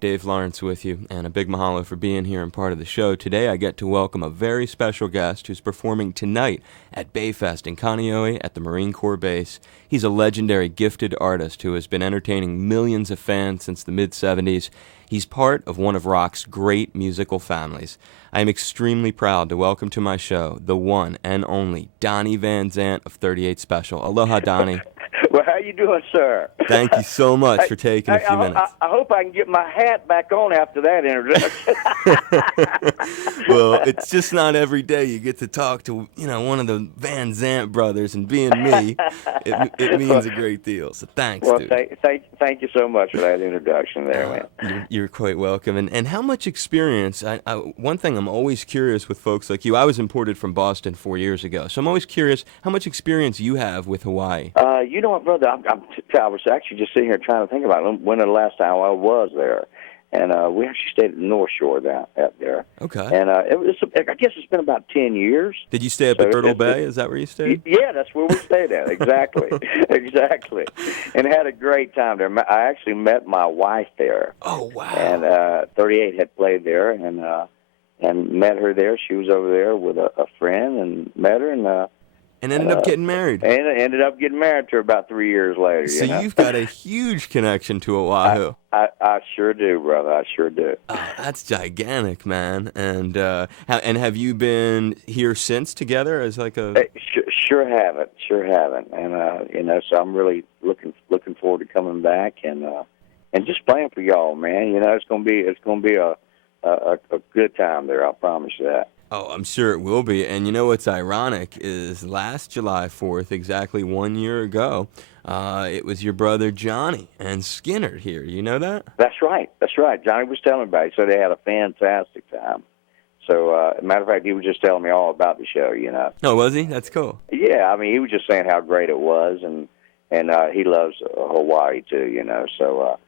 Dave Lawrence with you, and a big mahalo for being here and part of the show. Today I get to welcome a very special guest who's performing tonight at Bayfest in Kaneohe at the Marine Corps Base. He's a legendary gifted artist who has been entertaining millions of fans since the mid-'70s. He's part of one of rock's great musical families. I am extremely proud to welcome to my show the one and only Donnie Van Zant of 38 Special. Aloha, Donnie. Well, how you doing, sir? Thank you so much for taking a few minutes. I hope I can get my hat back on after that introduction. Well, it's just not every day you get to talk to, one of the Van Zant brothers, and being me, it means a great deal. So thanks, well, dude. Thank you so much for that introduction there, man. You're quite welcome. And how much experience, one thing I'm always curious with folks like you, I was imported from Boston 4 years ago, so I'm always curious how much experience you have with Hawaii. You know what, brother, I was actually just sitting here trying to think about when the last time I was there. And we actually stayed at the North Shore out there. Okay. And I guess it's been about 10 years. Did you stay up at Turtle Bay? Is that where you stayed? Yeah, that's where we stayed at. Exactly. Exactly. And had a great time there. I actually met my wife there. Oh, wow. And 38 had played there, and met her there. She was over there with a friend, and met her, and ended up getting married. And ended up getting married to her about 3 years later. So you've got a huge connection to Oahu. I sure do, brother. I sure do. Oh, that's gigantic, man. And have you been here since together as like a? Sure haven't. And so I'm really looking forward to coming back and just playing for y'all, man. It's gonna be a good time there. I promise you that. Oh, I'm sure it will be. And you know what's ironic is last July 4th, exactly 1 year ago, it was your brother Johnny and Skinner here. You know that? That's right. Johnny was telling me about it. So they had a fantastic time. So, as a matter of fact, he was just telling me all about the show, Oh, was he? That's cool. Yeah, I mean, he was just saying how great it was, and he loves Hawaii, too, So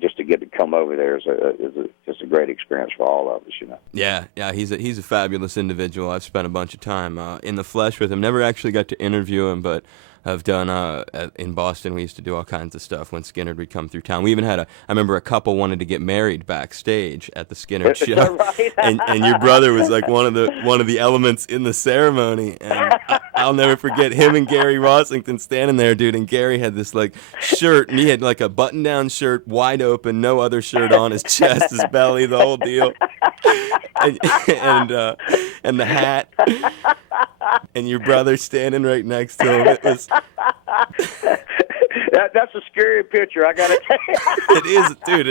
just to get to come over there is just a great experience for all of us, Yeah, he's a fabulous individual. I've spent a bunch of time in the flesh with him. Never actually got to interview him, but I've done in Boston. We used to do all kinds of stuff when Skinner would come through town. We even I remember a couple wanted to get married backstage at the Skinner show, right? and your brother was like one of the elements in the ceremony. And I'll never forget him and Gary Rossington standing there, dude. And Gary had this like shirt, and he had like a button-down shirt, wide open, no other shirt on, his chest, his belly, the whole deal, and the hat. And your brother standing right next to him. It was. That's a scary picture, I gotta tell you. It is, dude.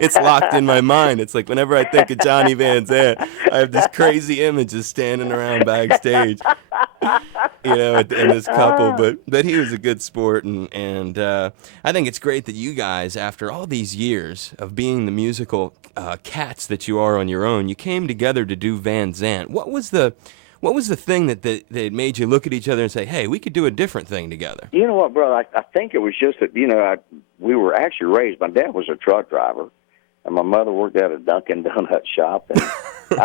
It's locked in my mind. It's like whenever I think of Johnny Van Zant, I have this crazy image of standing around backstage, and this couple. But he was a good sport, and I think it's great that you guys, after all these years of being the musical cats that you are on your own, you came together to do Van Zant. What was the thing that made you look at each other and say, hey, we could do a different thing together? You know what, brother? I think it was just that, we were actually raised. My dad was a truck driver, and my mother worked at a Dunkin' Donut shop. And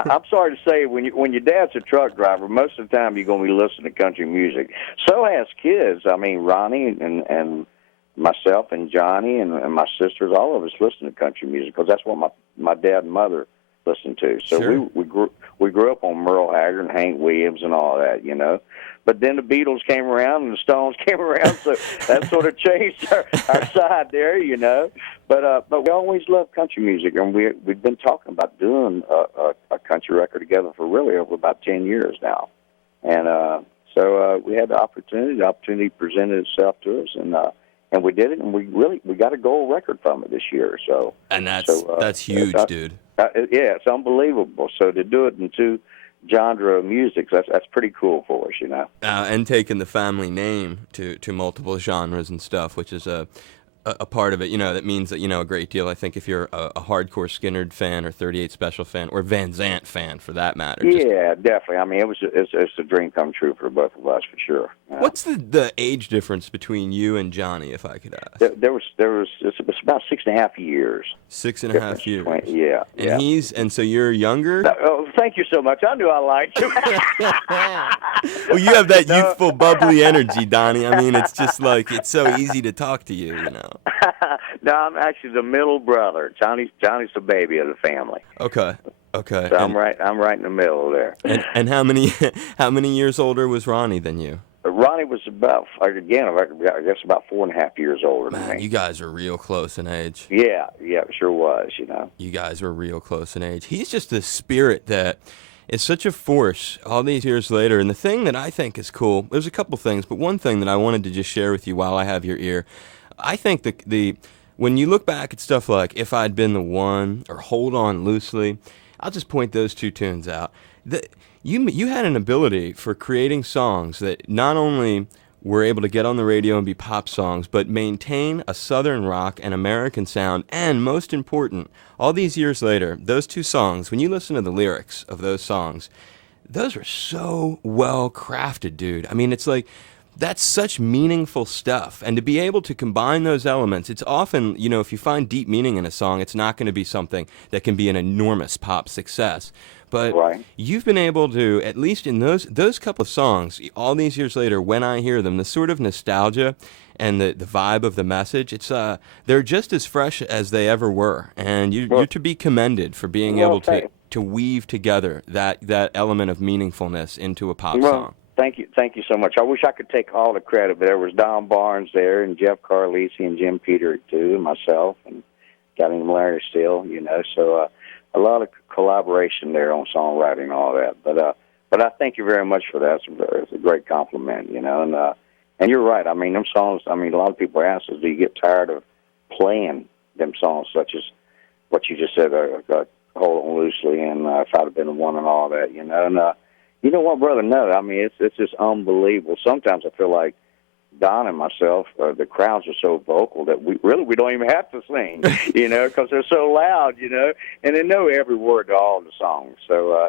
I'm sorry to say, when your dad's a truck driver, most of the time you're going to be listening to country music. So as kids, I mean, Ronnie and myself and Johnny and my sisters, all of us listened to country music because that's what my dad and mother listened to. So sure. we grew up on Merle Haggard and Hank Williams and all that, But then the Beatles came around and the Stones came around, so that sort of changed our side there, But we always loved country music, and we've been talking about doing a country record together for really over about 10 years now. And so we had the opportunity. The opportunity presented itself to us, and we did it, and we got a gold record from it this year. So and that's huge, dude. Yeah, it's unbelievable. So to do it in two genre of music, that's pretty cool for us, And taking the family name to multiple genres and stuff, which is a part of it, that means that, a great deal. I think if you're a hardcore Skinner fan or 38 Special fan or Van Zant fan, for that matter. Yeah, definitely. I mean, it's a dream come true for both of us, for sure. What's the age difference between you and Johnny, if I could ask? It's about 6.5 years. 6.5 years. Yeah. And so you're younger? Oh, thank you so much. I knew I liked you. Well, you have that youthful, bubbly energy, Donnie. I mean, it's just like, it's so easy to talk to you, No, I'm actually the middle brother. Johnny's the baby of the family. Okay. So I'm right in the middle there. And how many years older was Ronnie than you? Ronnie was about, again, I guess about 4.5 years older than Man, me. you guys are real close in age. Yeah, it sure was, You guys were real close in age. He's just the spirit that is such a force all these years later. And the thing that I think is cool, there's a couple things, but one thing that I wanted to just share with you while I have your ear, I think the when you look back at stuff like If I'd Been the One or Hold On Loosely, I'll just point those two tunes out. You had an ability for creating songs that not only were able to get on the radio and be pop songs, but maintain a Southern rock and American sound. And most important, all these years later, those two songs, when you listen to the lyrics of those songs, those are so well crafted, dude. I mean, it's like, that's such meaningful stuff. And to be able to combine those elements, it's often, if you find deep meaning in a song, it's not going to be something that can be an enormous pop success. But you've been able to, at least in those couple of songs, all these years later, when I hear them, the sort of nostalgia and the vibe of the message, it's they're just as fresh as they ever were. And you're to be commended for being able to weave together that element of meaningfulness into a pop song. Thank you so much. I wish I could take all the credit, but there was Don Barnes there, and Jeff Carlisi, and Jim Peter too, and myself, and got him Larry Steele, so a lot of collaboration there on songwriting and all that. But I thank you very much for that. It's a great compliment, and you're right. I mean, them songs. I mean, a lot of people ask us, do you get tired of playing them songs such as what you just said, Hold On Loosely, and If I'd Have Been the One, and all that, and. You know what, brother? No, I mean, it's just unbelievable. Sometimes I feel like Don and myself, the crowds are so vocal that we don't even have to sing, because they're so loud, and they know every word to all the songs. So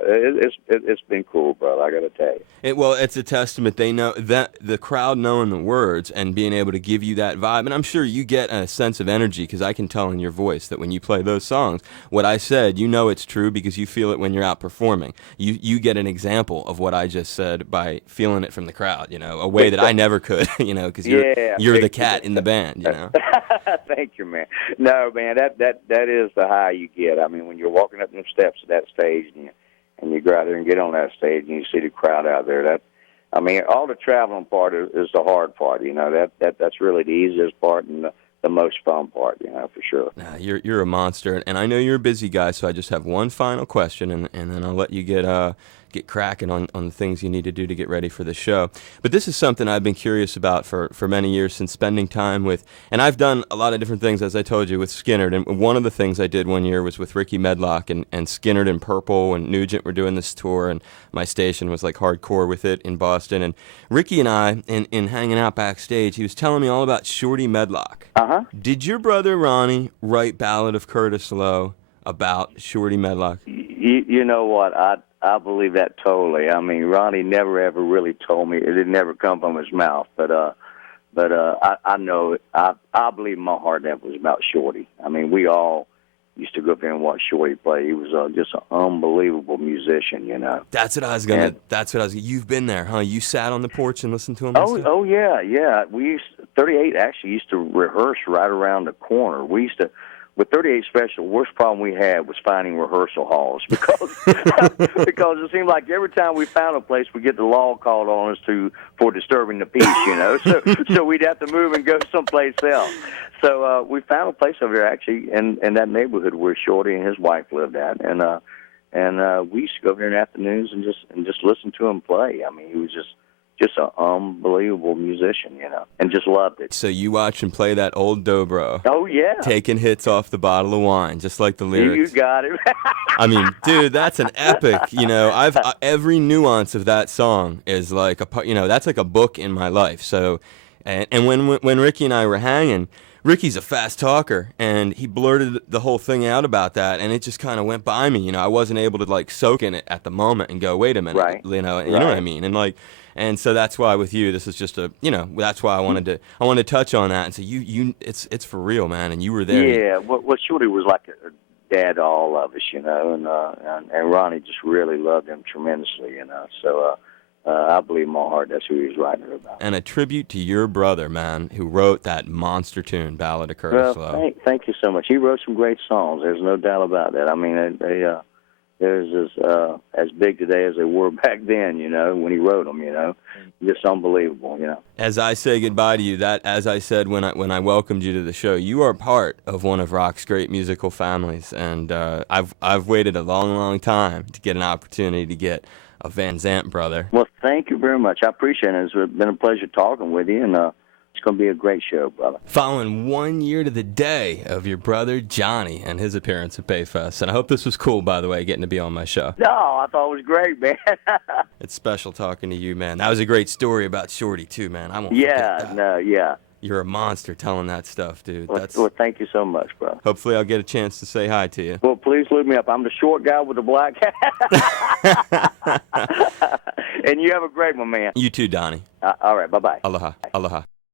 it's been cool, brother. I got to tell you. Well, it's a testament. They know that the crowd knowing the words and being able to give you that vibe, and I'm sure you get a sense of energy because I can tell in your voice that when you play those songs, what I said, it's true because you feel it when you're out performing. You get an example of what I just said by feeling it from the crowd, a way that I never could, because you're the cat in the band, Thank you, man. No, man, that is the high you get. I mean, when you're walking up the steps of that stage and you go out there and get on that stage and you see the crowd out there, all the traveling part is the hard part. That's really the easiest part and the most fun part, for sure. You're a monster, and I know you're a busy guy, so I just have one final question, and then I'll let you get cracking on the things you need to do to get ready for the show. But this is something I've been curious about for many years since spending time with, and I've done a lot of different things, as I told you, with Skynyrd, and one of the things I did one year was with Ricky Medlock, and Skynyrd and Purple and Nugent were doing this tour, and my station was like hardcore with it in Boston, and Ricky and I, in hanging out backstage, he was telling me all about Shorty Medlock. Uh-huh. Did your brother Ronnie write Ballad of Curtis Lowe about Shorty Medlock? You know what? I believe that totally. I mean, Ronnie never ever really told me. It didn't never come from his mouth. But I know it. I believe in my heart that was about Shorty. I mean, we all used to go up there and watch Shorty play. He was just an unbelievable musician, That's what I was gonna. You've been there, huh? You sat on the porch and listened to him. Oh yeah. We 38 actually used to rehearse right around the corner. We used to. With 38 Special, worst problem we had was finding rehearsal halls because it seemed like every time we found a place, we get the law called on us for disturbing the peace, So we'd have to move and go someplace else. So we found a place over there actually in that neighborhood where Shorty and his wife lived at, and we used to go over there in the afternoons and just listen to him play. I mean, he was just an unbelievable musician, and just loved it. So you watch him play that old dobro. Oh, yeah. Taking hits off the bottle of wine, just like the lyrics. You got it. I mean, dude, that's an epic, I've every nuance of that song is like that's like a book in my life. So, and when Ricky and I were hanging, Ricky's a fast talker, and he blurted the whole thing out about that, and it just kind of went by me. I wasn't able to like soak in it at the moment and go, wait a minute, right. You know what I mean? And so that's why with you, this is just that's why I wanted to touch on that and say it's for real, man, and you were there. Yeah, well, Shorty was like a dad to all of us, and Ronnie just really loved him tremendously, So I believe in my heart that's who he was writing it about. And a tribute to your brother, man, who wrote that monster tune, Ballad of Curtis Lowe. Well, thank you so much. He wrote some great songs. There's no doubt about that. I mean, they're as big today as they were back then, you know, when he wrote them, you know. Just unbelievable, you know. As I say goodbye to you, that, as I said when I welcomed you to the show, you are part of one of rock's great musical families, and I've waited a long, long time to get an opportunity to get a Van Zant brother. Well, thank you very much. I appreciate it. It's been a pleasure talking with you, and it's going to be a great show, brother. Following 1 year to the day of your brother Johnny and his appearance at Bayfest. And I hope this was cool, by the way, getting to be on my show. No, I thought it was great, man. It's special talking to you, man. That was a great story about Shorty, too, man. I won't forget that. Yeah. You're a monster telling that stuff, dude. Well, thank you so much, bro. Hopefully I'll get a chance to say hi to you. Well, please look me up. I'm the short guy with the black hat. And you have a great one, man. You too, Donnie. All right, bye-bye. Aloha. Aloha.